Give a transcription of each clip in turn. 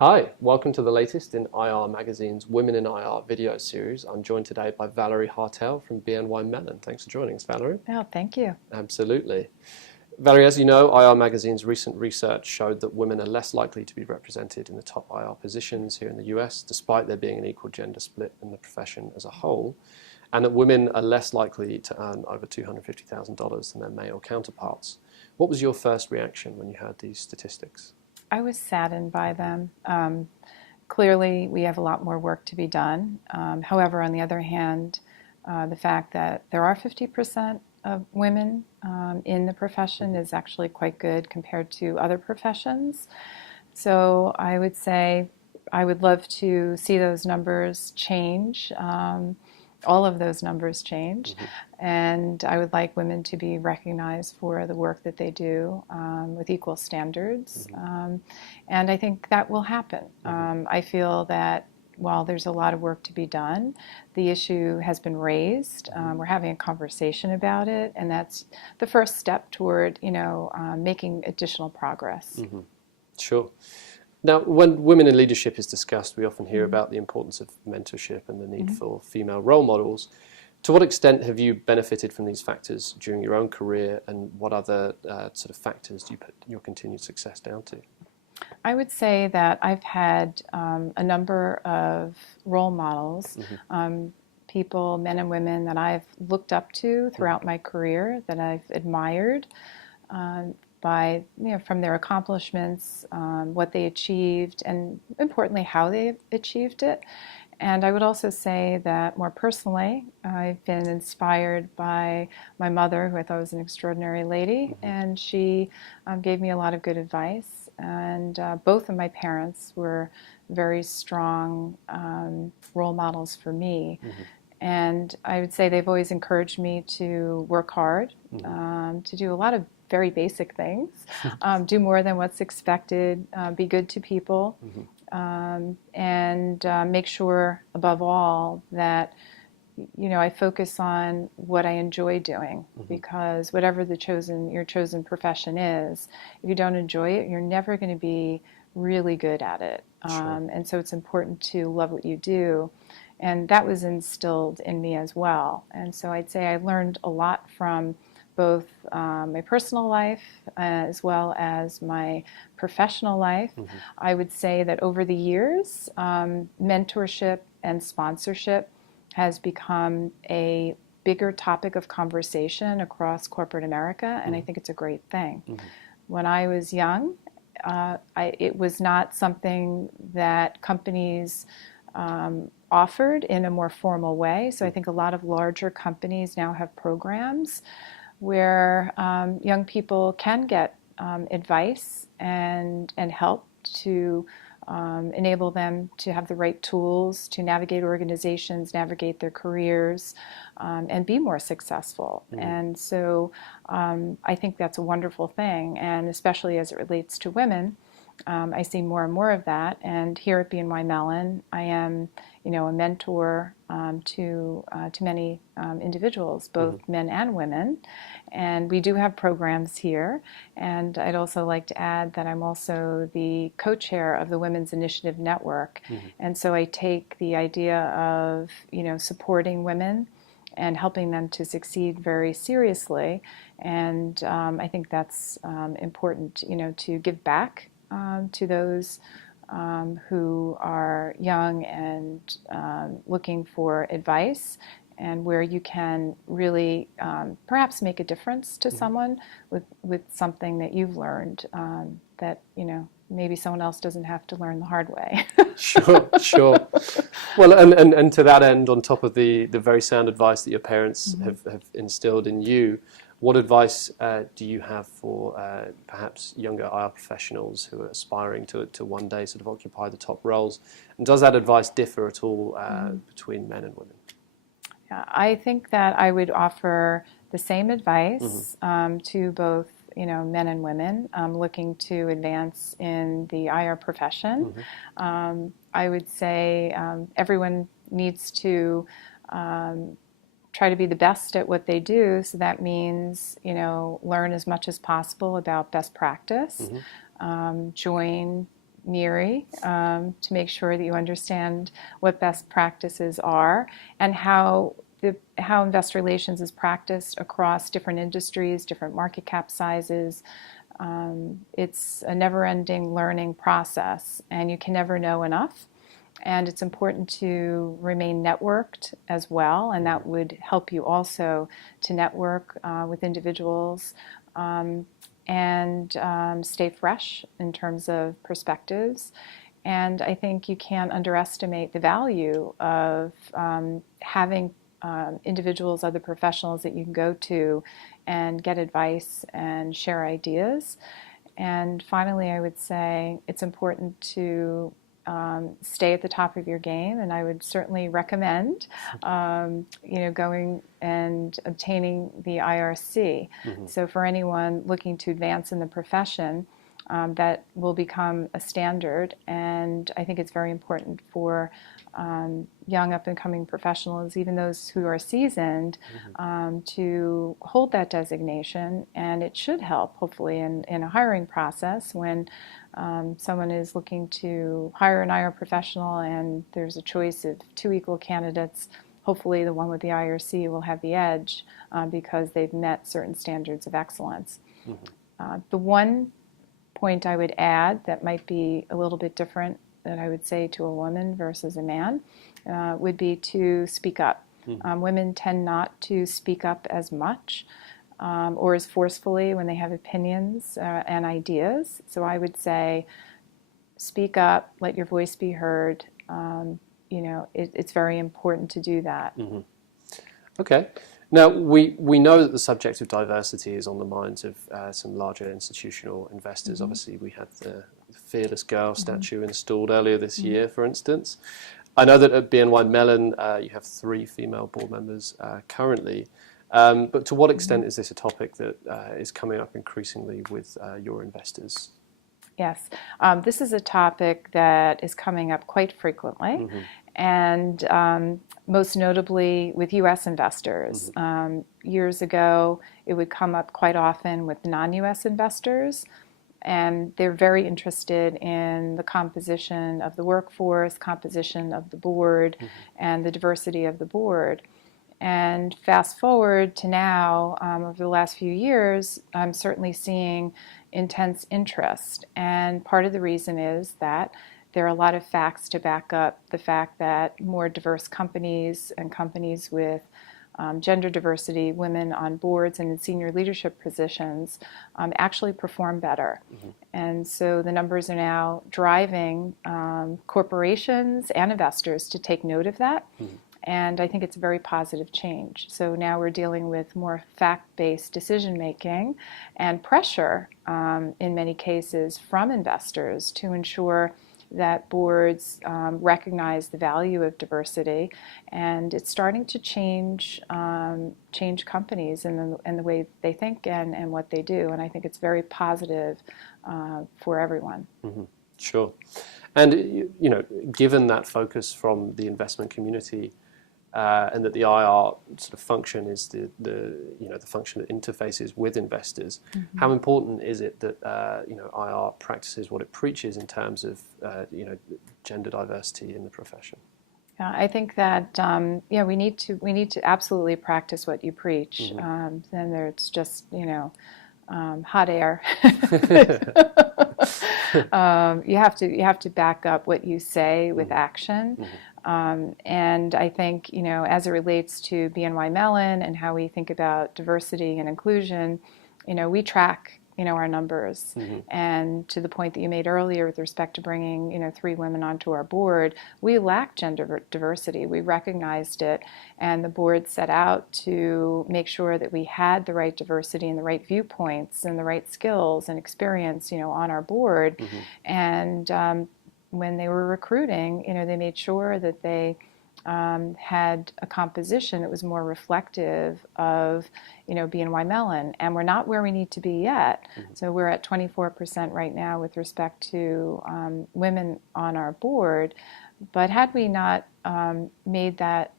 Hi, welcome to the latest in IR Magazine's Women in IR video series. I'm joined today by Valerie Haertel from BNY Mellon. Thanks for joining us, Valerie. Oh, thank you. Absolutely. Valerie, as you know, IR Magazine's recent research showed that women are less likely to be represented in the top IR positions here in the US, despite there being an equal gender split in the profession as a whole, and that women are less likely to earn over $250,000 than their male counterparts. What was your first reaction when you heard these statistics? I was saddened by them. Clearly, we have a lot more work to be done. However, on the other hand, the fact that there are 50% of women in the profession is actually quite good compared to other professions. So I would say I would love to see those numbers change. All of those numbers change. And I would like women to be recognized for the work that they do with equal standards. And I think that will happen. I feel that while there's a lot of work to be done, the issue has been raised. We're having a conversation about it, and that's the first step toward, making additional progress. Sure. Now, when women in leadership is discussed, we often hear about the importance of mentorship and the need for female role models. To what extent have you benefited from these factors during your own career, and what other sort of factors do you put your continued success down to? I would say that I've had a number of role models, people, men and women, that I've looked up to throughout my career, that I've admired. From their accomplishments, what they achieved, and importantly, how they achieved it. And I would also say that more personally, I've been inspired by my mother, who I thought was an extraordinary lady, and she gave me a lot of good advice. And both of my parents were very strong role models for me. And I would say they've always encouraged me to work hard, to do a lot of very basic things, do more than what's expected, be good to people, and make sure, above all, that I focus on what I enjoy doing, because whatever your chosen profession is, if you don't enjoy it, you're never going to be really good at it. And so it's important to love what you do. And that was instilled in me as well. And so I'd say I learned a lot from both my personal life as well as my professional life. I would say that over the years, mentorship and sponsorship has become a bigger topic of conversation across corporate America, and I think it's a great thing. When I was young, it was not something that companies offered in a more formal way. So I think a lot of larger companies now have programs where young people can get advice and help to enable them to have the right tools to navigate organizations, navigate their careers, and be more successful. And so I think that's a wonderful thing, and especially as it relates to women. I see more and more of that, and here at BNY Mellon, I am, a mentor to many individuals, both men and women, and we do have programs here. And I'd also like to add that I'm also the co-chair of the Women's Initiative Network, and so I take the idea of supporting women and helping them to succeed very seriously, and I think that's important, to give back to those who are young and looking for advice, and where you can really perhaps make a difference to someone with something that you've learned that maybe someone else doesn't have to learn the hard way. Sure. Well, and to that end, on top of the very sound advice that your parents have instilled in you, what advice do you have for perhaps younger IR professionals who are aspiring to one day sort of occupy the top roles? And does that advice differ at all between men and women? Yeah, I think that I would offer the same advice to both men and women looking to advance in the IR profession. I would say everyone needs to try to be the best at what they do. So that means, learn as much as possible about best practice, join MIRI to make sure that you understand what best practices are and how investor relations is practiced across different industries, different market cap sizes. It's a never-ending learning process, and you can never know enough. And it's important to remain networked as well, and that would help you also to network with individuals and stay fresh in terms of perspectives. And I think you can't underestimate the value of having individuals, other professionals that you can go to and get advice and share ideas. And finally, I would say it's important to stay at the top of your game, and I would certainly recommend, going and obtaining the IRC. So for anyone looking to advance in the profession, that will become a standard, and I think it's very important for young up-and-coming professionals, even those who are seasoned, to hold that designation, and it should help, hopefully, in a hiring process when someone is looking to hire an IR professional and there's a choice of two equal candidates. Hopefully the one with the IRC will have the edge because they've met certain standards of excellence. The one point I would add that might be a little bit different that I would say to a woman versus a man would be to speak up. Women tend not to speak up as much or as forcefully when they have opinions and ideas. So I would say speak up, let your voice be heard. It's very important to do that. Okay. Now, we know that the subject of diversity is on the minds of some larger institutional investors. Obviously, we had the Fearless Girl statue installed earlier this year, for instance. I know that at BNY Mellon, you have 3 female board members currently. But to what extent is this a topic that is coming up increasingly with your investors? Yes, this is a topic that is coming up quite frequently, and most notably with U.S. investors. Years ago, it would come up quite often with non-U.S. investors, and they're very interested in the composition of the workforce, composition of the board, and the diversity of the board. And fast forward to now, over the last few years, I'm certainly seeing intense interest. And part of the reason is that there are a lot of facts to back up the fact that more diverse companies and companies with gender diversity, women on boards and in senior leadership positions actually perform better. And so the numbers are now driving corporations and investors to take note of that. And I think it's a very positive change. So now we're dealing with more fact-based decision-making and pressure, in many cases, from investors to ensure that boards recognize the value of diversity. And it's starting to change companies and the way they think and what they do. And I think it's very positive for everyone. Sure. And, given that focus from the investment community, and that the IR sort of function is the function that interfaces with investors. How important is it that IR practices what it preaches in terms of gender diversity in the profession? Yeah, I think that we need to absolutely practice what you preach. Then it's just hot air. You have to back up what you say with action. And I think, as it relates to BNY Mellon and how we think about diversity and inclusion, we track, our numbers. And to the point that you made earlier with respect to bringing, 3 women onto our board, we lack gender diversity. We recognized it, and the board set out to make sure that we had the right diversity and the right viewpoints and the right skills and experience, on our board. And when they were recruiting, they made sure that they had a composition that was more reflective of, BNY Mellon. And we're not where we need to be yet. So we're at 24% right now with respect to women on our board. But had we not made that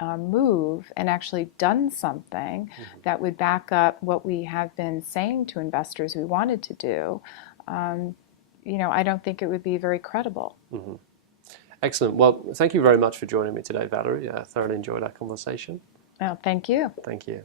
move and actually done something that would back up what we have been saying to investors we wanted to do, I don't think it would be very credible. Mm-hmm. Excellent. Well, thank you very much for joining me today, Valerie. I thoroughly enjoyed our conversation. Well, thank you. Thank you.